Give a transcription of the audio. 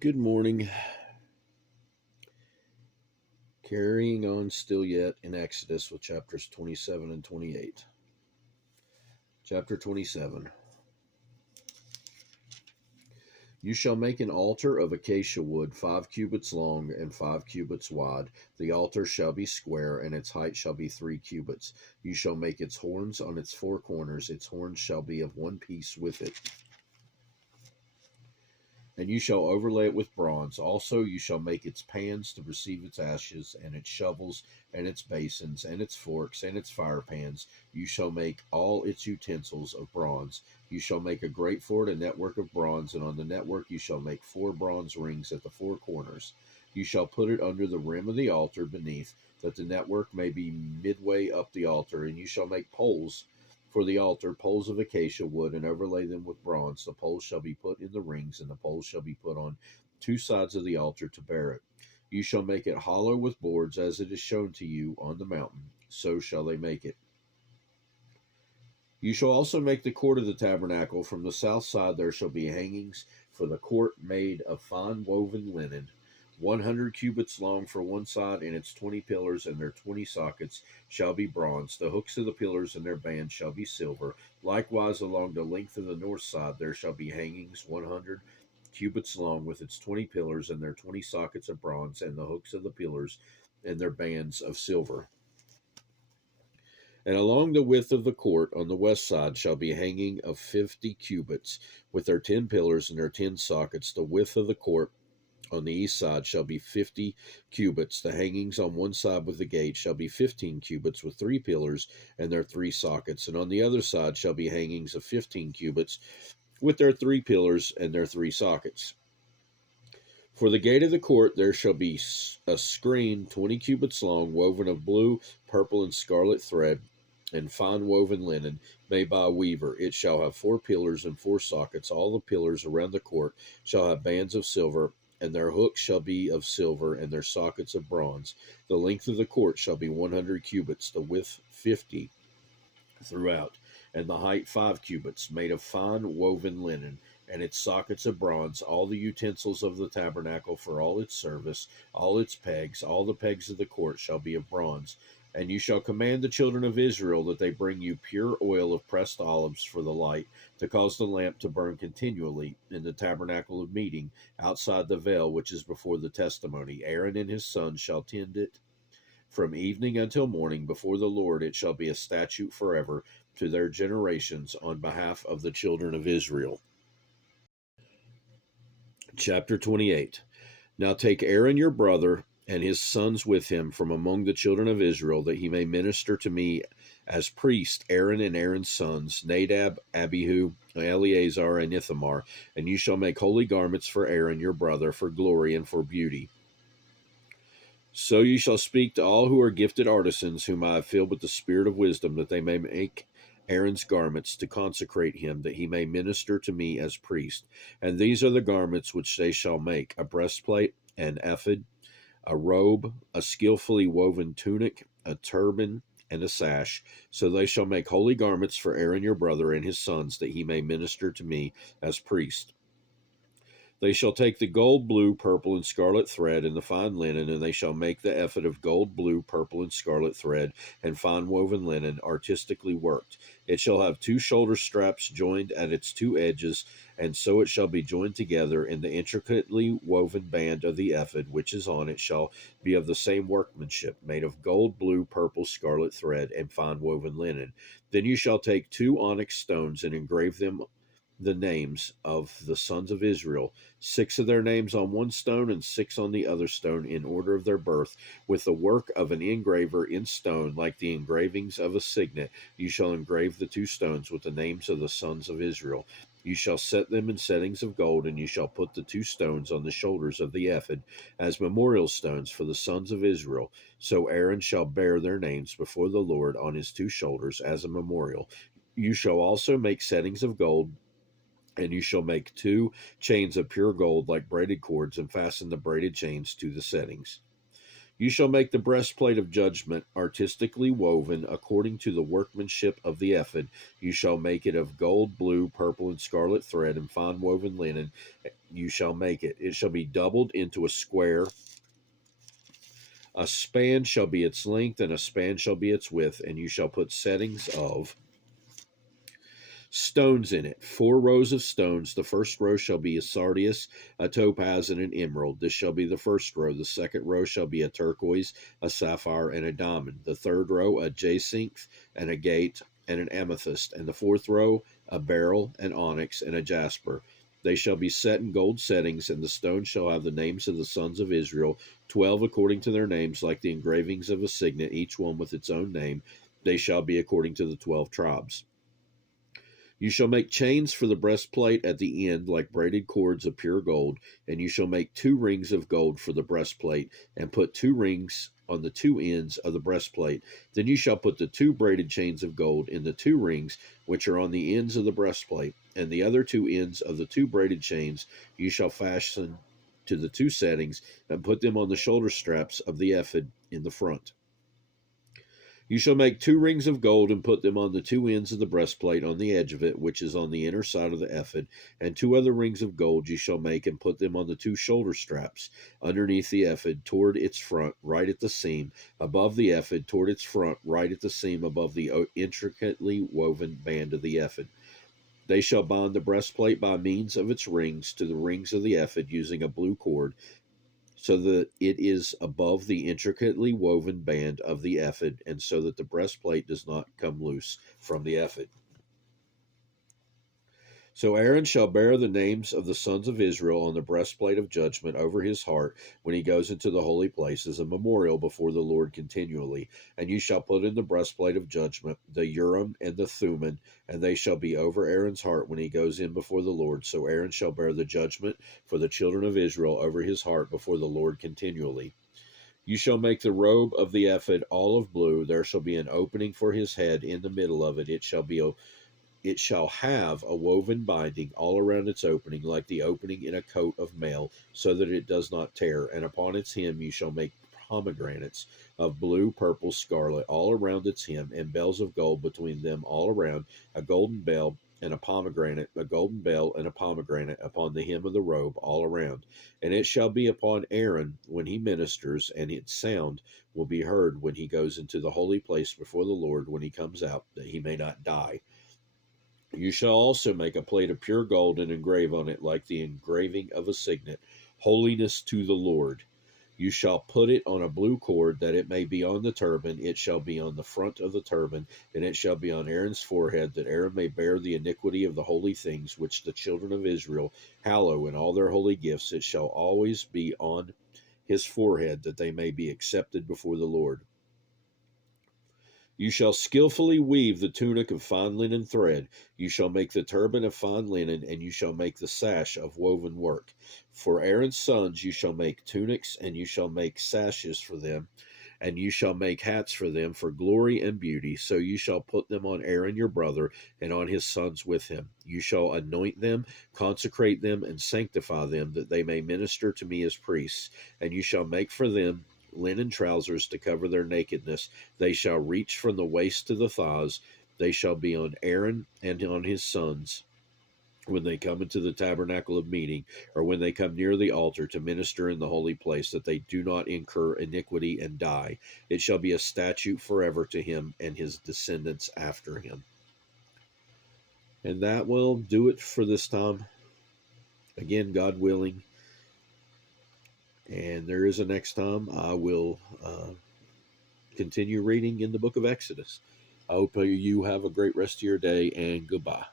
Good morning. Carrying on still yet in Exodus with chapters 27 and 28. Chapter 27. You shall make an altar of acacia wood 5 cubits long and 5 cubits wide. The altar shall be square, and its height shall be 3 cubits. You shall make its horns on its 4 corners. Its horns shall be of one piece with it. And you shall overlay it with bronze. Also you shall make its pans to receive its ashes, and its shovels, and its basins, and its forks, and its fire pans. You shall make all its utensils of bronze. You shall make a grate for it, a network of bronze, and on the network you shall make 4 bronze rings at the 4 corners. You shall put it under the rim of the altar beneath, that the network may be midway up the altar. And you shall make poles for the altar, poles of acacia wood, and overlay them with bronze. The poles shall be put in the rings, and the poles shall be put on 2 sides of the altar to bear it. You shall make it hollow with boards, as it is shown to you on the mountain. So shall they make it. You shall also make the court of the tabernacle. From the south side there shall be hangings for the court made of fine woven linen, 100 cubits long for one side, and its 20 pillars and their 20 sockets shall be bronze. The hooks of the pillars and their bands shall be silver. Likewise, along the length of the north side there shall be hangings 100 cubits long, with its 20 pillars and their 20 sockets of bronze, and the hooks of the pillars and their bands of silver. And along the width of the court on the west side shall be hanging of 50 cubits, with their 10 pillars and their 10 sockets. The width of the court on the east side shall be 50 cubits. The hangings on one side with the gate shall be 15 cubits, with 3 pillars and their 3 sockets. And on the other side shall be hangings of 15 cubits, with their 3 pillars and their 3 sockets. For the gate of the court there shall be a screen 20 cubits long, woven of blue, purple, and scarlet thread, and fine woven linen, made by a weaver. It shall have 4 pillars and 4 sockets. All the pillars around the court shall have bands of silver, and their hooks shall be of silver, and their sockets of bronze. The length of the court shall be 100 cubits, the width 50 throughout, and the height 5 cubits, made of fine woven linen, and its sockets of bronze. All the utensils of the tabernacle for all its service, all its pegs, all the pegs of the court shall be of bronze. And you shall command the children of Israel that they bring you pure oil of pressed olives for the light, to cause the lamp to burn continually in the tabernacle of meeting, outside the veil which is before the testimony. Aaron and his sons shall tend it from evening until morning before the Lord. It shall be a statute forever to their generations on behalf of the children of Israel. Chapter 28. Now take Aaron your brother and his sons with him from among the children of Israel, that he may minister to me as priest, Aaron and Aaron's sons, Nadab, Abihu, Eleazar, and Ithamar. And you shall make holy garments for Aaron your brother, for glory and for beauty. So you shall speak to all who are gifted artisans, whom I have filled with the spirit of wisdom, that they may make Aaron's garments, to consecrate him, that he may minister to me as priest. And these are the garments which they shall make: a breastplate, an ephod, a robe, a skillfully woven tunic, a turban, and a sash. So they shall make holy garments for Aaron your brother and his sons, that he may minister to me as priest. They shall take the gold, blue, purple, and scarlet thread, and the fine linen, and they shall make the ephod of gold, blue, purple, and scarlet thread, and fine woven linen, artistically worked. It shall have 2 shoulder straps joined at its 2 edges, and so it shall be joined together. And the intricately woven band of the ephod, which is on it, shall be of the same workmanship, made of gold, blue, purple, scarlet thread, and fine woven linen. Then you shall take 2 onyx stones and engrave them the names of the sons of Israel, 6 of their names on one stone and 6 on the other stone, in order of their birth, with the work of an engraver in stone, like the engravings of a signet. You shall engrave the 2 stones with the names of the sons of Israel. You shall set them in settings of gold, and you shall put the 2 stones on the shoulders of the ephod as memorial stones for the sons of Israel. So Aaron shall bear their names before the Lord on his 2 shoulders as a memorial. You shall also make settings of gold, and you shall make 2 chains of pure gold like braided cords, and fasten the braided chains to the settings. You shall make the breastplate of judgment artistically woven according to the workmanship of the ephod. You shall make it of gold, blue, purple, and scarlet thread, and fine woven linen. You shall make it. It shall be doubled into a square. A span shall be its length, and a span shall be its width, and you shall put settings of stones in it, 4 rows of stones. The first row shall be a sardius, a topaz, and an emerald. This shall be the first row. The second row shall be a turquoise, a sapphire, and a diamond. The third row a jacinth, and a agate, and an amethyst. And the fourth row a beryl, an onyx, and a jasper. They shall be set in gold settings, and the stones shall have the names of the sons of Israel, 12 according to their names, like the engravings of a signet, each one with its own name. They shall be according to the 12 tribes. You shall make chains for the breastplate at the end, like braided cords of pure gold, and you shall make 2 rings of gold for the breastplate, and put 2 rings on the 2 ends of the breastplate. Then you shall put the 2 braided chains of gold in the 2 rings which are on the ends of the breastplate, and the other 2 ends of the 2 braided chains you shall fasten to the 2 settings, and put them on the shoulder straps of the ephod in the front. You shall make 2 rings of gold, and put them on the 2 ends of the breastplate on the edge of it, which is on the inner side of the ephod. And 2 other rings of gold you shall make, and put them on the 2 shoulder straps underneath the ephod, toward its front, right at the seam, above the ephod, toward its front, right at the seam, above the intricately woven band of the ephod. They shall bind the breastplate by means of its rings to the rings of the ephod, using a blue cord, so that it is above the intricately woven band of the ephod, and so that the breastplate does not come loose from the ephod. So Aaron shall bear the names of the sons of Israel on the breastplate of judgment over his heart when he goes into the holy place, as a memorial before the Lord continually. And you shall put in the breastplate of judgment the Urim and the Thummim, and they shall be over Aaron's heart when he goes in before the Lord. So Aaron shall bear the judgment for the children of Israel over his heart before the Lord continually. You shall make the robe of the ephod olive blue. There shall be an opening for his head in the middle of it. It shall have a woven binding all around its opening, like the opening in a coat of mail, so that it does not tear. And upon its hem you shall make pomegranates of blue, purple, scarlet, all around its hem, and bells of gold between them all around, a golden bell and a pomegranate, a golden bell and a pomegranate upon the hem of the robe all around. And it shall be upon Aaron when he ministers, and its sound will be heard when he goes into the holy place before the Lord when he comes out, that he may not die. You shall also make a plate of pure gold, and engrave on it, like the engraving of a signet, holiness to the Lord. You shall put it on a blue cord, that it may be on the turban. It shall be on the front of the turban, and it shall be on Aaron's forehead, that Aaron may bear the iniquity of the holy things which the children of Israel hallow in all their holy gifts. It shall always be on his forehead, that they may be accepted before the Lord. You shall skillfully weave the tunic of fine linen thread. You shall make the turban of fine linen, and you shall make the sash of woven work. For Aaron's sons you shall make tunics, and you shall make sashes for them, and you shall make hats for them for glory and beauty. So you shall put them on Aaron your brother, and on his sons with him. You shall anoint them, consecrate them, and sanctify them, that they may minister to me as priests. And you shall make for them linen trousers to cover their nakedness. They shall reach from the waist to the thighs. They shall be on Aaron and on his sons when they come into the tabernacle of meeting, or when they come near the altar to minister in the holy place, that they do not incur iniquity and die. It shall be a statute forever to him and his descendants after him. And that will do it for this time. Again, God willing, and there is a next time, I will continue reading in the book of Exodus. I hope you have a great rest of your day, and goodbye.